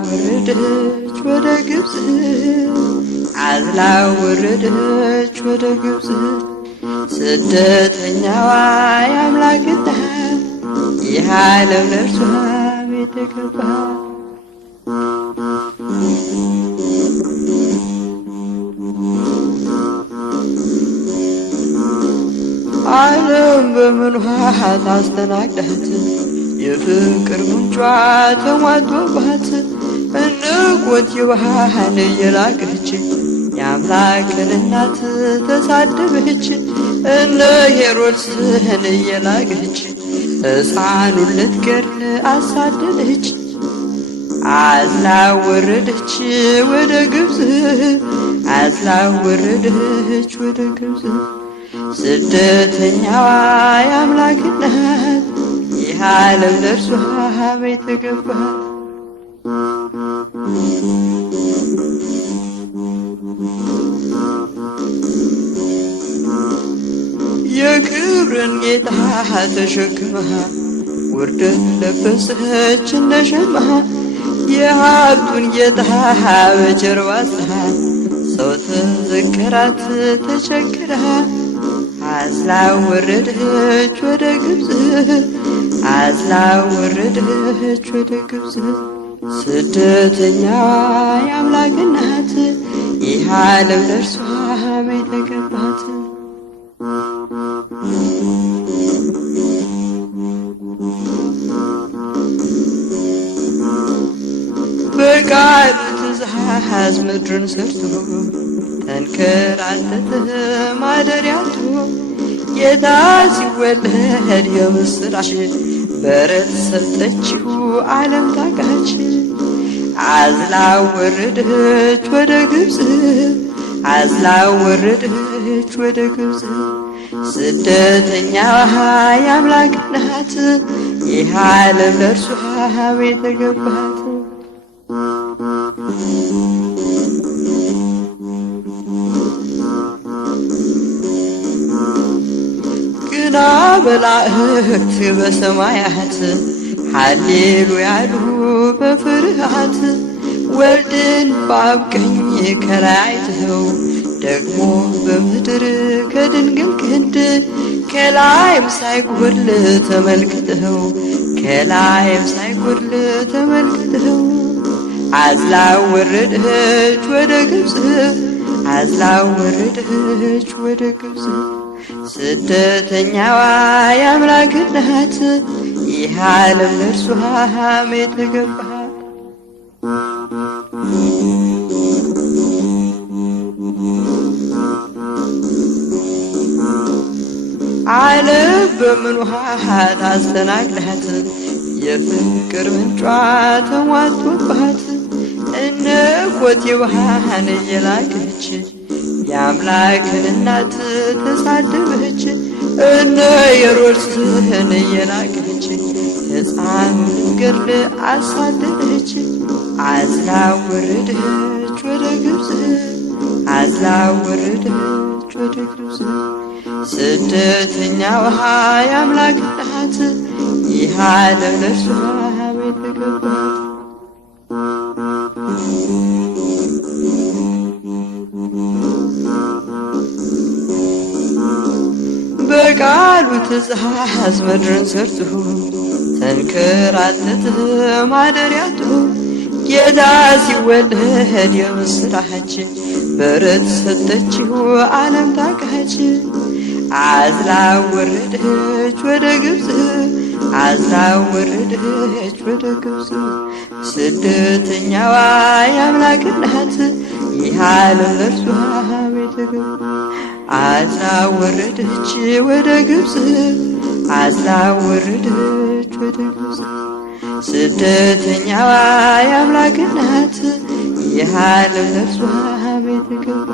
ወረደች ወደ ግብፅ አዝላ ወረደች ወደ ግብፅ ስደተኛዋ የአምላክ እናት ይህ ዓለም ለእርሷ ቤት ገባ። ዓለም በምን ውሃ ታስተናግዳት የፍቅር ምንጯ ተሟጦባት እንቆት የባህን እየላቀች የአምላክን እናት ተሳደበች እነ ሄሮድስን እየላቀች ሕፃኑን ልትገድል አሳደደች። አዝላ ወረደች ወደ ግብፅ አዝላ ወረደች ወደ ግብፅ ስደተኛዋ የአምላክ እናት ይህ ዓለም ለእርሷ ቤት ገባ። የክብርን ጌታ ተሸክማ ውርደት ለበሰች እንደ ሸማ የሀብቱን ጌታ በጀርባ አዝላ ሰው ተዘከራት ተቸግራ አዝላ ወረደች ወደ ግብፅ አዝላ ወረደች ወደ ግብፅ ስደተኛዋ የአምላክ እናት ይህ ዓለም ለእርሷ ቤት ገባት። በቃሉ ትእዛዝ ምድርን ሰርቶ ተንከራተተ ማደሪያቱ ጌታ ሲወለድ የምስራች በረት ሰጠችው ዓለም ታቃች። አዝላ ወረደች ወደ ግብፅ አዝላ ወረደች ወደ ግብፅ ስደተኛዋ የአምላክ እናት ይህ ዓለም ለእርሷ ቤት ገባት። ግና መላእክት በሰማያት ሃሌሉያ አሉ በፍርሃት ወልድን በአብ ቀኝ ከላይ አይተው ደግሞ በምድር ከድንግል ክንድ ከላይም ሳይጎድል ተመልክተው ከላይም ሳይጎድል ተመልክተው አዝላ ወረደች ወደ ግብፅ አዝላ ወረደች ወደ ግብፅ ስደተኛዋ የአምላክ እናት ይህ ዓለም ለእርሷ ቤት ገባ። ዓለም በምን ውሃ ታስተናግዳት የፍቅር ምንጯ ተሟጦባት እንቆት የባህን እየላቀች የአምላክን እናት ተሳደበች እነ ሄሮድስን እየላቀች ሕፃኑን ገድል አሳደደች። አዝላ ወረደች ወደ ግብፅ አዝላ ወረደች ወደ ግብፅ ስደተኛዋ የአምላክ እናት ይህ ዓለም ለእርሷ ቤት ገባት። በቃሉ ትእዛዝ ምድርን ሰርቶ ተንከራተተ ማደሪያቱ ጌታ ሲወለድ የምስራች በረት ሰጠችው ዓለም ታቃች። አዝላ ወረደች ወደ ግብፅ አዝላ ወረደች ወደ ግብፅ ስደተኛዋ የአምላክ እናት ይህ ዓለም ለእርሷ ቤት ገባ። አዝላ ወረደች ወደ ግብፅ አዝላ ወረደች ወደ ግብፅ ስደተኛዋ የአምላክ እናት ይህ ዓለም ለእርሷ ቤት ገባ።